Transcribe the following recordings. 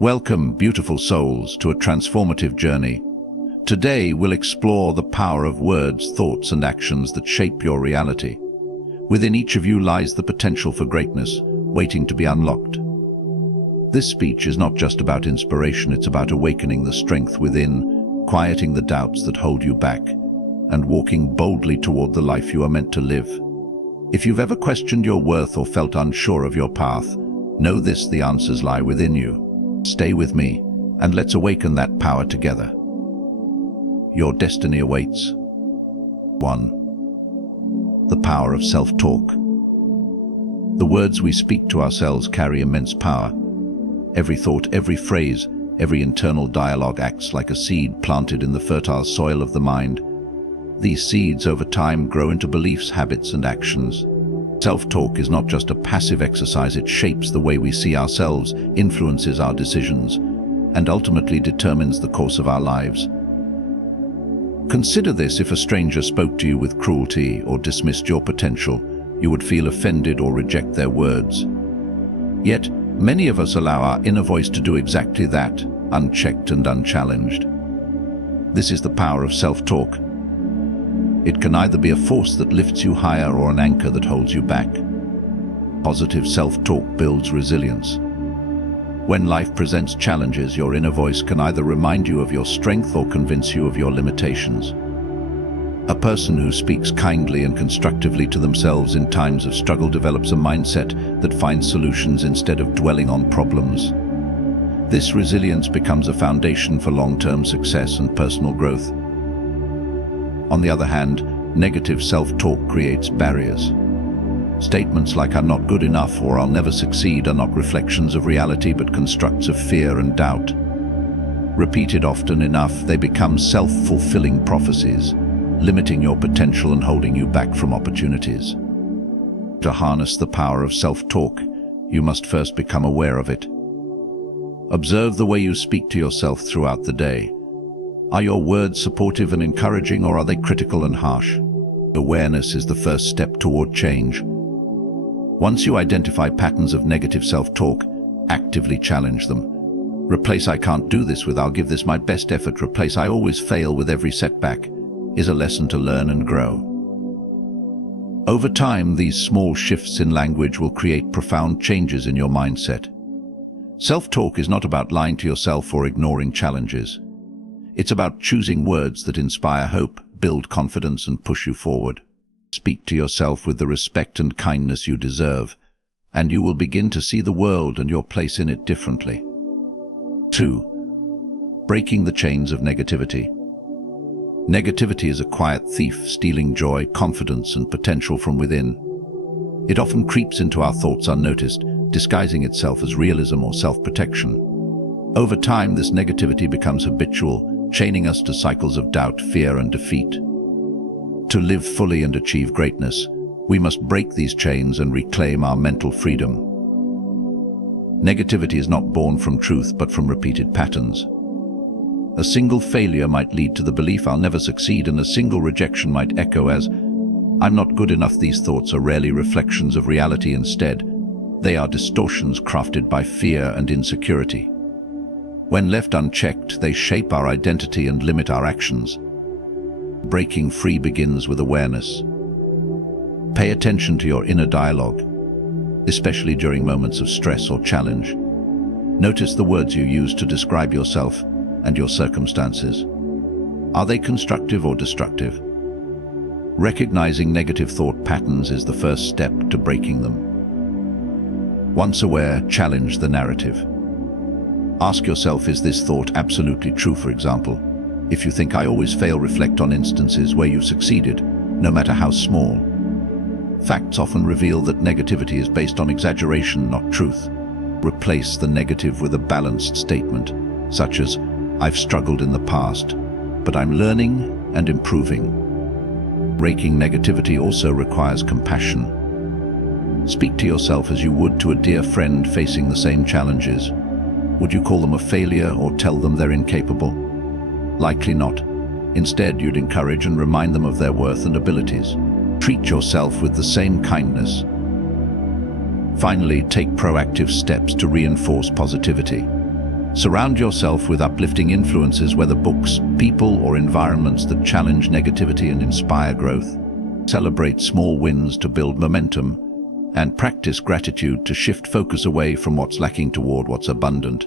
Welcome, beautiful souls, to a transformative journey. Today we'll explore the power of words, thoughts, and actions that shape your reality. Within each of you lies the potential for greatness, waiting to be unlocked. This speech is not just about inspiration, it's about awakening the strength within, quieting the doubts that hold you back, and walking boldly toward the life you are meant to live. If you've ever questioned your worth or felt unsure of your path, know this: the answers lie within you. Stay with me, and let's awaken that power together. Your destiny awaits. 1. The power of self-talk. The words we speak to ourselves carry immense power. Every thought, every phrase, every internal dialogue acts like a seed planted in the fertile soil of the mind. These seeds over time grow into beliefs, habits, and actions. Self-talk is not just a passive exercise, it shapes the way we see ourselves, influences our decisions, and ultimately determines the course of our lives. Consider this: if a stranger spoke to you with cruelty or dismissed your potential, you would feel offended or reject their words. Yet, many of us allow our inner voice to do exactly that, unchecked and unchallenged. This is the power of self-talk. It can either be a force that lifts you higher or an anchor that holds you back. Positive self-talk builds resilience. When life presents challenges, your inner voice can either remind you of your strength or convince you of your limitations. A person who speaks kindly and constructively to themselves in times of struggle develops a mindset that finds solutions instead of dwelling on problems. This resilience becomes a foundation for long-term success and personal growth. On the other hand, negative self-talk creates barriers. Statements like "I'm not good enough" or "I'll never succeed" are not reflections of reality but constructs of fear and doubt. Repeated often enough, they become self-fulfilling prophecies, limiting your potential and holding you back from opportunities. To harness the power of self-talk, you must first become aware of it. Observe the way you speak to yourself throughout the day. Are your words supportive and encouraging, or are they critical and harsh? Awareness is the first step toward change. Once you identify patterns of negative self-talk, actively challenge them. Replace "I can't do this" with "I'll give this my best effort." Replace "I always fail" with "every setback is a lesson to learn and grow." Over time, these small shifts in language will create profound changes in your mindset. Self-talk is not about lying to yourself or ignoring challenges. It's about choosing words that inspire hope, build confidence, and push you forward. Speak to yourself with the respect and kindness you deserve, and you will begin to see the world and your place in it differently. 2. Breaking the chains of negativity. Negativity is a quiet thief, stealing joy, confidence, and potential from within. It often creeps into our thoughts unnoticed, disguising itself as realism or self-protection. Over time, this negativity becomes habitual, chaining us to cycles of doubt, fear, and defeat. To live fully and achieve greatness, we must break these chains and reclaim our mental freedom. Negativity is not born from truth, but from repeated patterns. A single failure might lead to the belief "I'll never succeed," and a single rejection might echo as "I'm not good enough." These thoughts are rarely reflections of reality. Instead, they are distortions crafted by fear and insecurity. When left unchecked, they shape our identity and limit our actions. Breaking free begins with awareness. Pay attention to your inner dialogue, especially during moments of stress or challenge. Notice the words you use to describe yourself and your circumstances. Are they constructive or destructive? Recognizing negative thought patterns is the first step to breaking them. Once aware, challenge the narrative. Ask yourself, is this thought absolutely true? For example, if you think "I always fail," reflect on instances where you've succeeded, no matter how small. Facts often reveal that negativity is based on exaggeration, not truth. Replace the negative with a balanced statement, such as "I've struggled in the past, but I'm learning and improving." Breaking negativity also requires compassion. Speak to yourself as you would to a dear friend facing the same challenges. Would you call them a failure or tell them they're incapable? Likely not. Instead, you'd encourage and remind them of their worth and abilities. Treat yourself with the same kindness. Finally, take proactive steps to reinforce positivity. Surround yourself with uplifting influences, whether books, people, or environments that challenge negativity and inspire growth. Celebrate small wins to build momentum, and practice gratitude to shift focus away from what's lacking toward what's abundant.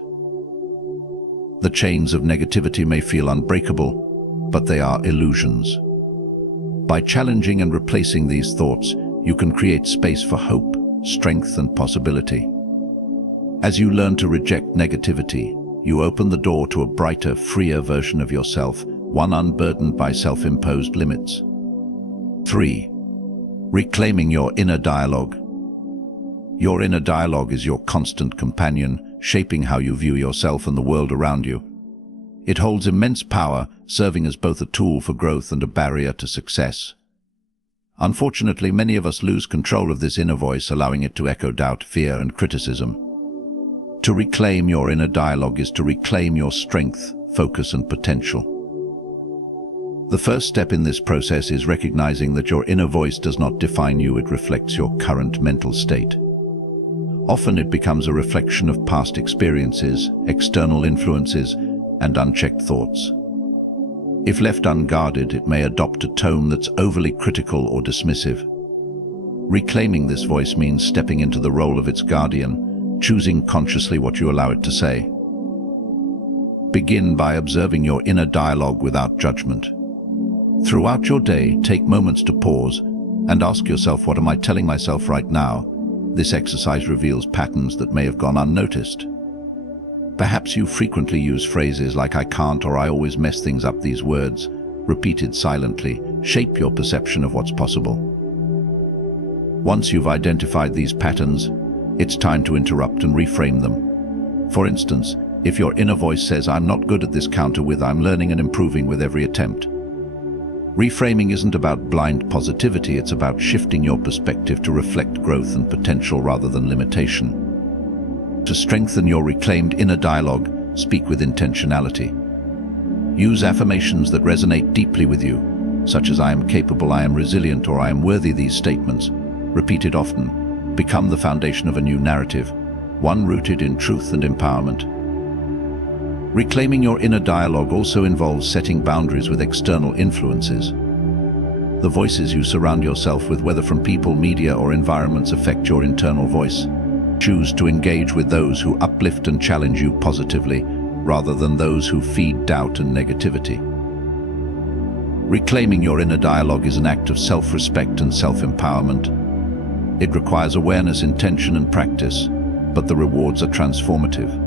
The chains of negativity may feel unbreakable, but they are illusions. By challenging and replacing these thoughts, you can create space for hope, strength, and possibility. As you learn to reject negativity, you open the door to a brighter, freer version of yourself, one unburdened by self-imposed limits. 3. Reclaiming your inner dialogue. Your inner dialogue is your constant companion, shaping how you view yourself and the world around you. It holds immense power, serving as both a tool for growth and a barrier to success. Unfortunately, many of us lose control of this inner voice, allowing it to echo doubt, fear, and criticism. To reclaim your inner dialogue is to reclaim your strength, focus, and potential. The first step in this process is recognizing that your inner voice does not define you, it reflects your current mental state. Often it becomes a reflection of past experiences, external influences, and unchecked thoughts. If left unguarded, it may adopt a tone that's overly critical or dismissive. Reclaiming this voice means stepping into the role of its guardian, choosing consciously what you allow it to say. Begin by observing your inner dialogue without judgment. Throughout your day, take moments to pause and ask yourself, what am I telling myself right now? This exercise reveals patterns that may have gone unnoticed. Perhaps you frequently use phrases like "I can't" or "I always mess things up." These words, repeated silently, shape your perception of what's possible. Once you've identified these patterns, it's time to interrupt and reframe them. For instance, if your inner voice says, "I'm not good at this," counter with, "I'm learning and improving with every attempt." Reframing isn't about blind positivity, it's about shifting your perspective to reflect growth and potential rather than limitation. To strengthen your reclaimed inner dialogue, speak with intentionality. Use affirmations that resonate deeply with you, such as "I am capable," "I am resilient," or "I am worthy." These statements, repeated often, become the foundation of a new narrative, one rooted in truth and empowerment. Reclaiming your inner dialogue also involves setting boundaries with external influences. The voices you surround yourself with, whether from people, media, or environments, affect your internal voice. Choose to engage with those who uplift and challenge you positively, rather than those who feed doubt and negativity. Reclaiming your inner dialogue is an act of self-respect and self-empowerment. It requires awareness, intention, and practice, but the rewards are transformative.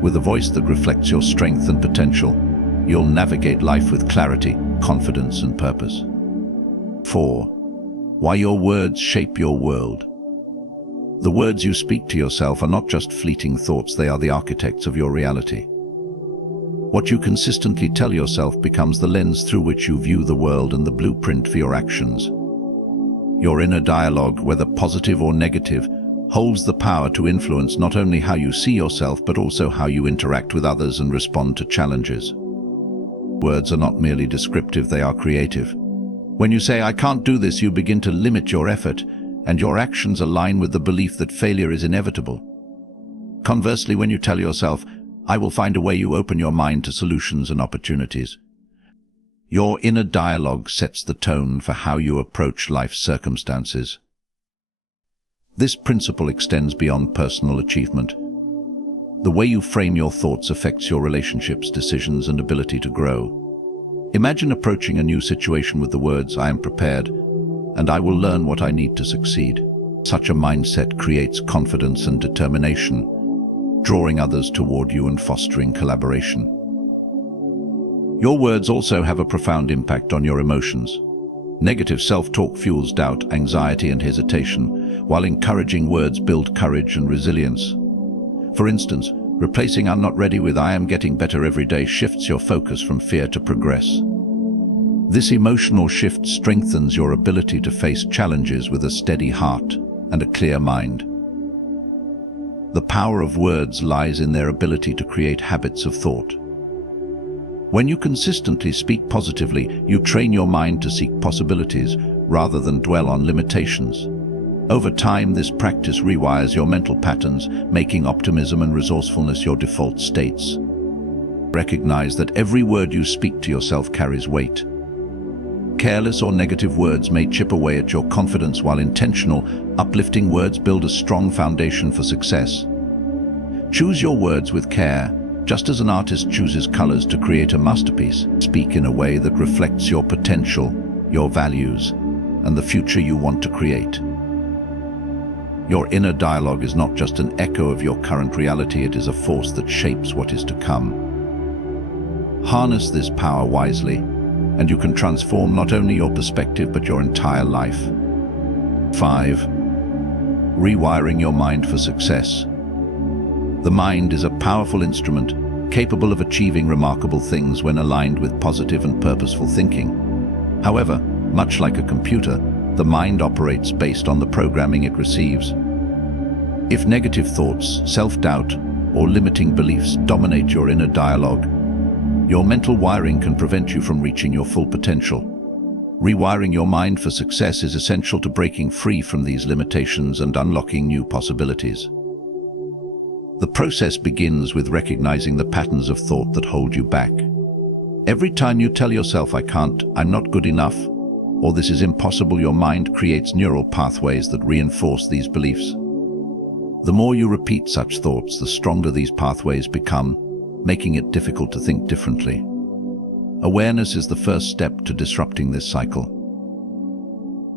With a voice that reflects your strength and potential, you'll navigate life with clarity, confidence, and purpose. 4. Why your words shape your world. The words you speak to yourself are not just fleeting thoughts, they are the architects of your reality. What you consistently tell yourself becomes the lens through which you view the world and the blueprint for your actions. Your inner dialogue, whether positive or negative, holds the power to influence not only how you see yourself, but also how you interact with others and respond to challenges. Words are not merely descriptive, they are creative. When you say, "I can't do this," you begin to limit your effort, and your actions align with the belief that failure is inevitable. Conversely, when you tell yourself, "I will find a way," you open your mind to solutions and opportunities. Your inner dialogue sets the tone for how you approach life's circumstances. This principle extends beyond personal achievement. The way you frame your thoughts affects your relationships, decisions, and ability to grow. Imagine approaching a new situation with the words, "I am prepared, and I will learn what I need to succeed." Such a mindset creates confidence and determination, drawing others toward you and fostering collaboration. Your words also have a profound impact on your emotions. Negative self-talk fuels doubt, anxiety, and hesitation, while encouraging words build courage and resilience. For instance, replacing "I'm not ready" with "I am getting better every day" shifts your focus from fear to progress. This emotional shift strengthens your ability to face challenges with a steady heart and a clear mind. The power of words lies in their ability to create habits of thought. When you consistently speak positively, you train your mind to seek possibilities rather than dwell on limitations. Over time, this practice rewires your mental patterns, making optimism and resourcefulness your default states. Recognize that every word you speak to yourself carries weight. Careless or negative words may chip away at your confidence, while intentional, uplifting words build a strong foundation for success. Choose your words with care, just as an artist chooses colors to create a masterpiece. Speak in a way that reflects your potential, your values, and the future you want to create. Your inner dialogue is not just an echo of your current reality, it is a force that shapes what is to come. Harness this power wisely, and you can transform not only your perspective but your entire life. 5. Rewiring your mind for success. The mind is a powerful instrument, capable of achieving remarkable things when aligned with positive and purposeful thinking. However, much like a computer, the mind operates based on the programming it receives. If negative thoughts, self-doubt, or limiting beliefs dominate your inner dialogue, your mental wiring can prevent you from reaching your full potential. Rewiring your mind for success is essential to breaking free from these limitations and unlocking new possibilities. The process begins with recognizing the patterns of thought that hold you back. Every time you tell yourself, "I can't," "I'm not good enough," or "this is impossible," your mind creates neural pathways that reinforce these beliefs. The more you repeat such thoughts, the stronger these pathways become, making it difficult to think differently. Awareness is the first step to disrupting this cycle.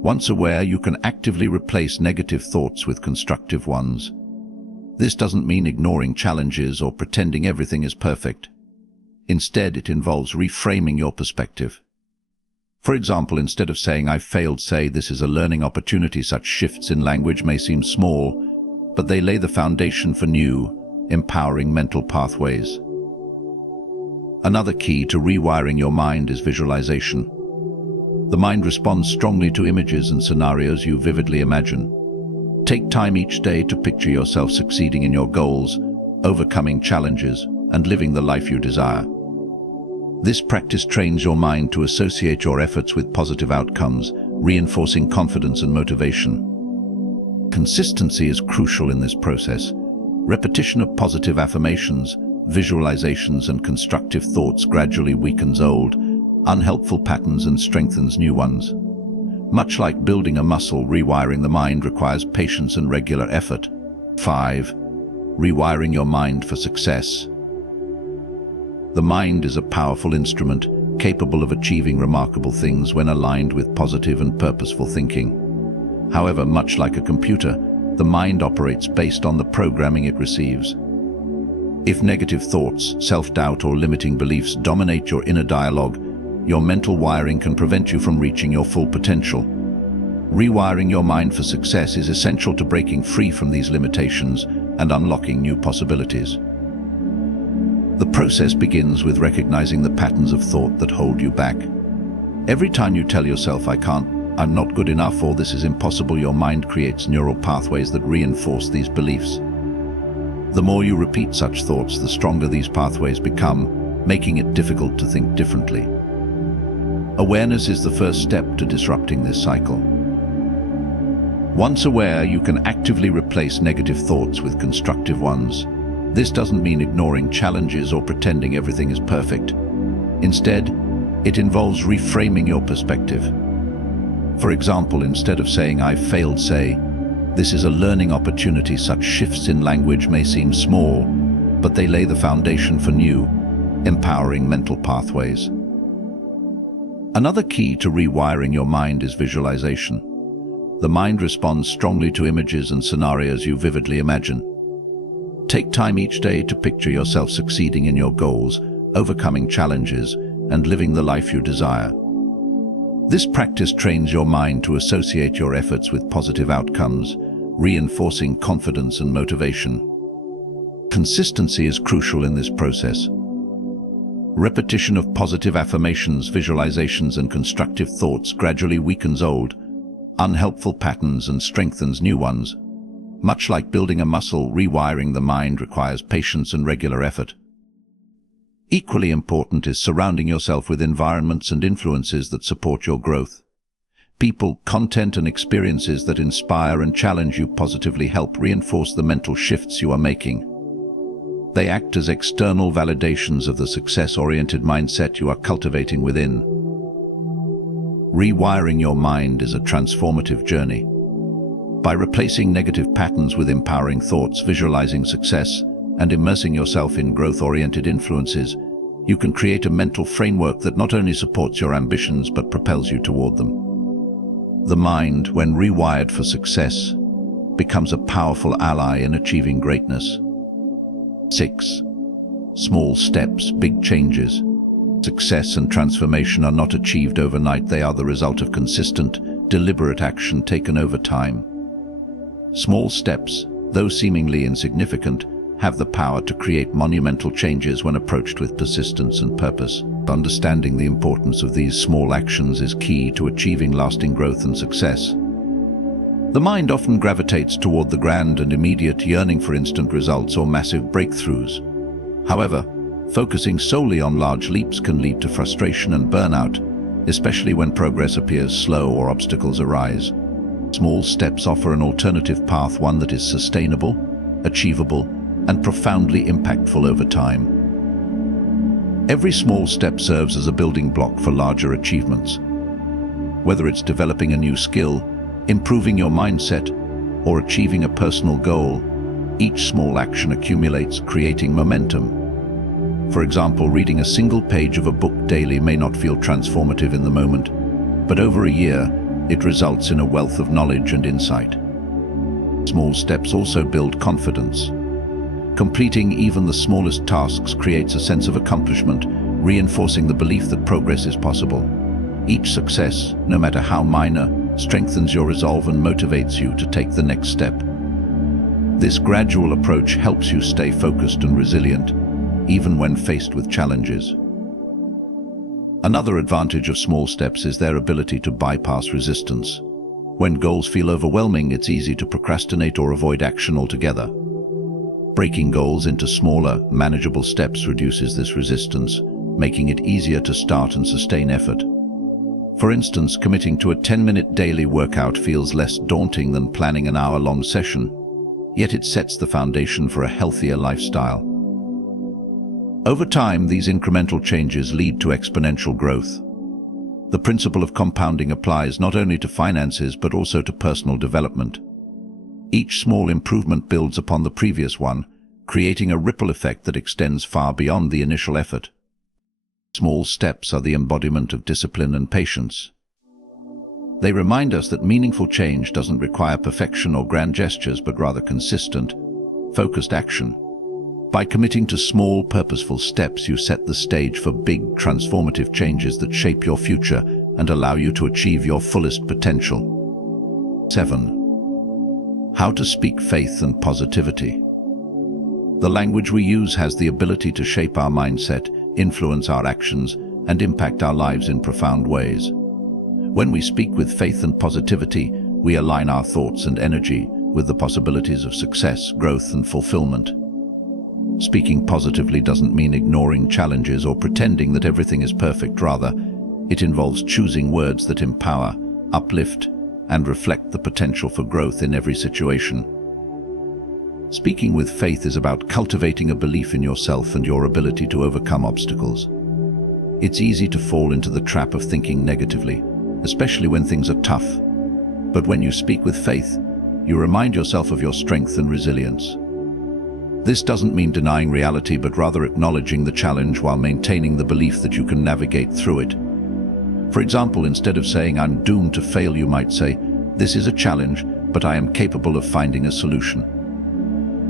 Once aware, you can actively replace negative thoughts with constructive ones. This doesn't mean ignoring challenges or pretending everything is perfect. Instead, it involves reframing your perspective. For example, instead of saying "I've failed," say "This is a learning opportunity." Such shifts in language may seem small, but they lay the foundation for new, empowering mental pathways. Another key to rewiring your mind is visualization. The mind responds strongly to images and scenarios you vividly imagine. Take time each day to picture yourself succeeding in your goals, overcoming challenges, and living the life you desire. This practice trains your mind to associate your efforts with positive outcomes, reinforcing confidence and motivation. Consistency is crucial in this process. Repetition of positive affirmations, visualizations, and constructive thoughts gradually weakens old, unhelpful patterns and strengthens new ones. Much like building a muscle, rewiring the mind requires patience and regular effort. 5. Rewiring your mind for success. The mind is a powerful instrument, capable of achieving remarkable things when aligned with positive and purposeful thinking. However, much like a computer, the mind operates based on the programming it receives. If negative thoughts, self-doubt, or limiting beliefs dominate your inner dialogue, your mental wiring can prevent you from reaching your full potential. Rewiring your mind for success is essential to breaking free from these limitations and unlocking new possibilities. The process begins with recognizing the patterns of thought that hold you back. Every time you tell yourself, "I can't," "I'm not good enough," or "this is impossible," your mind creates neural pathways that reinforce these beliefs. The more you repeat such thoughts, the stronger these pathways become, making it difficult to think differently. Awareness is the first step to disrupting this cycle. Once aware, you can actively replace negative thoughts with constructive ones. This doesn't mean ignoring challenges or pretending everything is perfect. Instead, it involves reframing your perspective. For example, instead of saying "I've failed," say "This is a learning opportunity." Such shifts in language may seem small, but they lay the foundation for new, empowering mental pathways. Another key to rewiring your mind is visualization. The mind responds strongly to images and scenarios you vividly imagine. Take time each day to picture yourself succeeding in your goals, overcoming challenges, and living the life you desire. This practice trains your mind to associate your efforts with positive outcomes, reinforcing confidence and motivation. Consistency is crucial in this process. Repetition of positive affirmations, visualizations, and constructive thoughts gradually weakens old, unhelpful patterns and strengthens new ones. Much like building a muscle, rewiring the mind requires patience and regular effort. Equally important is surrounding yourself with environments and influences that support your growth. People, content, and experiences that inspire and challenge you positively help reinforce the mental shifts you are making. They act as external validations of the success-oriented mindset you are cultivating within. Rewiring your mind is a transformative journey. By replacing negative patterns with empowering thoughts, visualizing success, and immersing yourself in growth-oriented influences, you can create a mental framework that not only supports your ambitions but propels you toward them. The mind, when rewired for success, becomes a powerful ally in achieving greatness. 6. Small steps, big changes. Success and transformation are not achieved overnight. They are the result of consistent, deliberate action taken over time. Small steps, though seemingly insignificant, have the power to create monumental changes when approached with persistence and purpose. Understanding the importance of these small actions is key to achieving lasting growth and success. The mind often gravitates toward the grand and immediate, yearning for instant results or massive breakthroughs. However, focusing solely on large leaps can lead to frustration and burnout, especially when progress appears slow or obstacles arise. Small steps offer an alternative path, one that is sustainable, achievable, and profoundly impactful over time. Every small step serves as a building block for larger achievements. Whether it's developing a new skill, improving your mindset, or achieving a personal goal, each small action accumulates, creating momentum. For example, reading a single page of a book daily may not feel transformative in the moment, but over a year, it results in a wealth of knowledge and insight. Small steps also build confidence. Completing even the smallest tasks creates a sense of accomplishment, reinforcing the belief that progress is possible. Each success, no matter how minor, strengthens your resolve and motivates you to take the next step. This gradual approach helps you stay focused and resilient, even when faced with challenges. Another advantage of small steps is their ability to bypass resistance. When goals feel overwhelming, it's easy to procrastinate or avoid action altogether. Breaking goals into smaller, manageable steps reduces this resistance, making it easier to start and sustain effort. For instance, committing to a 10-minute daily workout feels less daunting than planning an hour-long session, yet it sets the foundation for a healthier lifestyle. Over time, these incremental changes lead to exponential growth. The principle of compounding applies not only to finances but also to personal development. Each small improvement builds upon the previous one, creating a ripple effect that extends far beyond the initial effort. Small steps are the embodiment of discipline and patience. They remind us that meaningful change doesn't require perfection or grand gestures, but rather consistent, focused action. By committing to small, purposeful steps, you set the stage for big, transformative changes that shape your future and allow you to achieve your fullest potential. 7. How to speak faith and positivity. The language we use has the ability to shape our mindset, influence our actions, and impact our lives in profound ways. When we speak with faith and positivity, we align our thoughts and energy with the possibilities of success, growth, and fulfillment. Speaking positively doesn't mean ignoring challenges or pretending that everything is perfect. Rather, it involves choosing words that empower, uplift, and reflect the potential for growth in every situation. Speaking with faith is about cultivating a belief in yourself and your ability to overcome obstacles. It's easy to fall into the trap of thinking negatively, especially when things are tough. But when you speak with faith, you remind yourself of your strength and resilience. This doesn't mean denying reality, but rather acknowledging the challenge while maintaining the belief that you can navigate through it. For example, instead of saying, "I'm doomed to fail," you might say, "This is a challenge, but I am capable of finding a solution."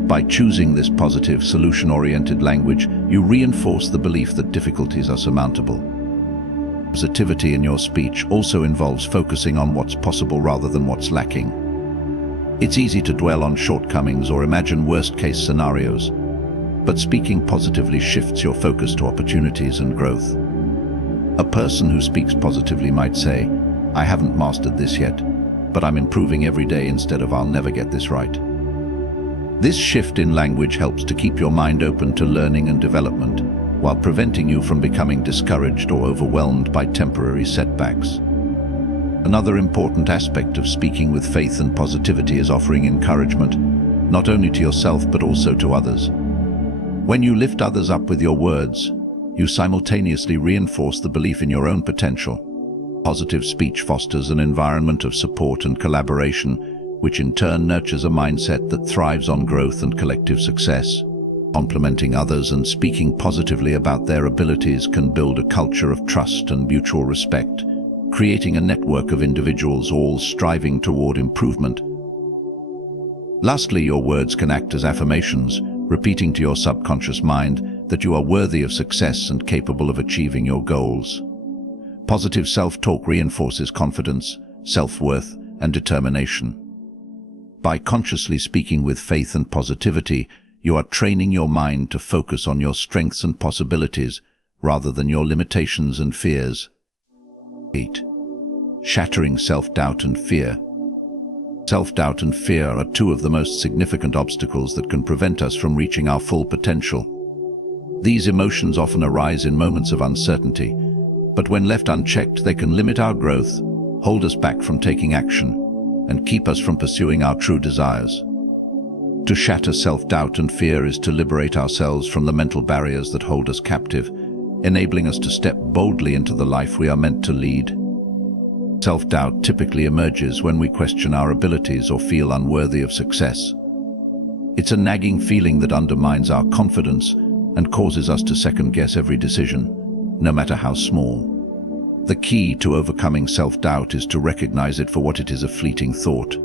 By choosing this positive, solution-oriented language, you reinforce the belief that difficulties are surmountable. Positivity in your speech also involves focusing on what's possible rather than what's lacking. It's easy to dwell on shortcomings or imagine worst-case scenarios, but speaking positively shifts your focus to opportunities and growth. A person who speaks positively might say, "I haven't mastered this yet, but I'm improving every day," instead of "I'll never get this right." This shift in language helps to keep your mind open to learning and development, while preventing you from becoming discouraged or overwhelmed by temporary setbacks. Another important aspect of speaking with faith and positivity is offering encouragement, not only to yourself but also to others. When you lift others up with your words, you simultaneously reinforce the belief in your own potential. Positive speech fosters an environment of support and collaboration, which in turn nurtures a mindset that thrives on growth and collective success. Complimenting others and speaking positively about their abilities can build a culture of trust and mutual respect, creating a network of individuals all striving toward improvement. Lastly, your words can act as affirmations, repeating to your subconscious mind that you are worthy of success and capable of achieving your goals. Positive self-talk reinforces confidence, self-worth, and determination. By consciously speaking with faith and positivity, you are training your mind to focus on your strengths and possibilities rather than your limitations and fears. 8. Shattering self-doubt and fear. Self-doubt and fear are two of the most significant obstacles that can prevent us from reaching our full potential. These emotions often arise in moments of uncertainty, but when left unchecked, they can limit our growth, hold us back from taking action, and keep us from pursuing our true desires. To shatter self-doubt and fear is to liberate ourselves from the mental barriers that hold us captive, enabling us to step boldly into the life we are meant to lead. Self-doubt typically emerges when we question our abilities or feel unworthy of success. It's a nagging feeling that undermines our confidence and causes us to second-guess every decision, no matter how small. The key to overcoming self-doubt is to recognize it for what it is: a fleeting thought,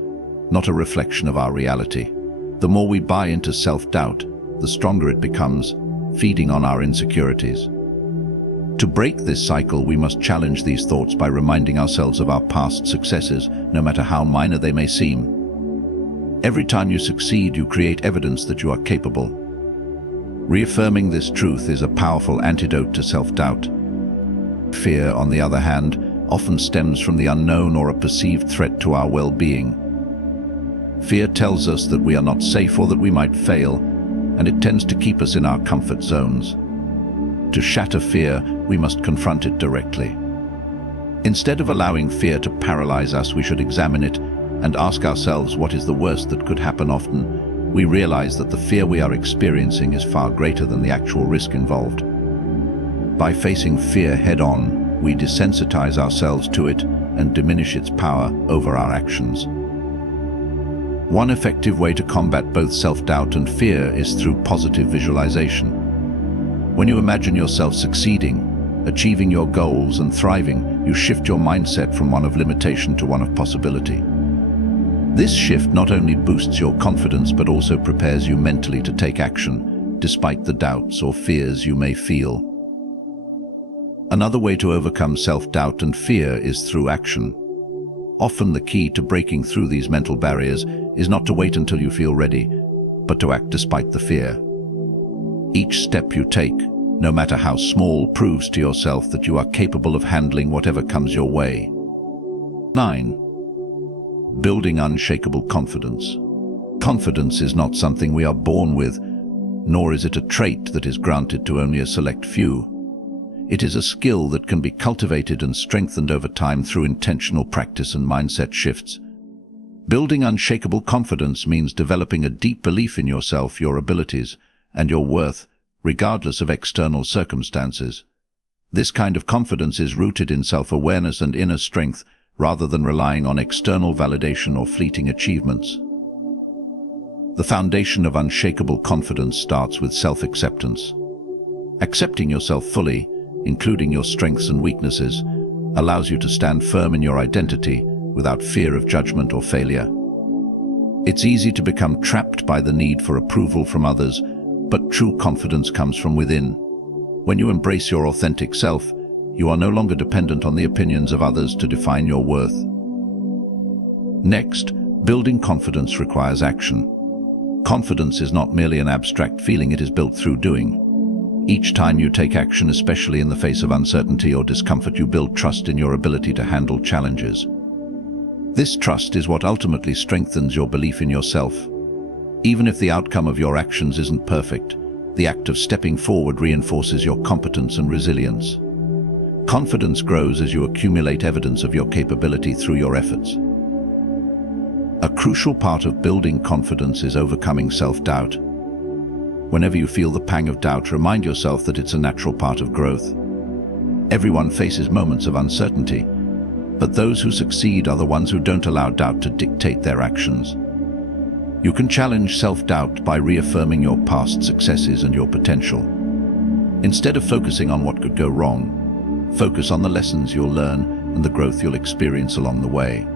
not a reflection of our reality. The more we buy into self-doubt, the stronger it becomes, feeding on our insecurities. To break this cycle, we must challenge these thoughts by reminding ourselves of our past successes, no matter how minor they may seem. Every time you succeed, you create evidence that you are capable. Reaffirming this truth is a powerful antidote to self-doubt. Fear, on the other hand, often stems from the unknown or a perceived threat to our well-being. Fear tells us that we are not safe or that we might fail, and it tends to keep us in our comfort zones. To shatter fear, we must confront it directly. Instead of allowing fear to paralyze us, we should examine it and ask ourselves what is the worst that could happen. Often, we realize that the fear we are experiencing is far greater than the actual risk involved. By facing fear head-on, we desensitize ourselves to it and diminish its power over our actions. One effective way to combat both self-doubt and fear is through positive visualization. When you imagine yourself succeeding, achieving your goals and thriving, you shift your mindset from one of limitation to one of possibility. This shift not only boosts your confidence but also prepares you mentally to take action, despite the doubts or fears you may feel. Another way to overcome self-doubt and fear is through action. Often the key to breaking through these mental barriers is not to wait until you feel ready, but to act despite the fear. Each step you take, no matter how small, proves to yourself that you are capable of handling whatever comes your way. 9. Building unshakable confidence. Confidence is not something we are born with, nor is it a trait that is granted to only a select few. It is a skill that can be cultivated and strengthened over time through intentional practice and mindset shifts. Building unshakable confidence means developing a deep belief in yourself, your abilities, and your worth, regardless of external circumstances. This kind of confidence is rooted in self-awareness and inner strength, rather than relying on external validation or fleeting achievements. The foundation of unshakable confidence starts with self-acceptance. Accepting yourself fully, including your strengths and weaknesses, allows you to stand firm in your identity without fear of judgment or failure. It's easy to become trapped by the need for approval from others, but true confidence comes from within. When you embrace your authentic self, you are no longer dependent on the opinions of others to define your worth. Next, building confidence requires action. Confidence is not merely an abstract feeling, it is built through doing. Each time you take action, especially in the face of uncertainty or discomfort, you build trust in your ability to handle challenges. This trust is what ultimately strengthens your belief in yourself. Even if the outcome of your actions isn't perfect, the act of stepping forward reinforces your competence and resilience. Confidence grows as you accumulate evidence of your capability through your efforts. A crucial part of building confidence is overcoming self-doubt. Whenever you feel the pang of doubt, remind yourself that it's a natural part of growth. Everyone faces moments of uncertainty, but those who succeed are the ones who don't allow doubt to dictate their actions. You can challenge self-doubt by reaffirming your past successes and your potential. Instead of focusing on what could go wrong, focus on the lessons you'll learn and the growth you'll experience along the way.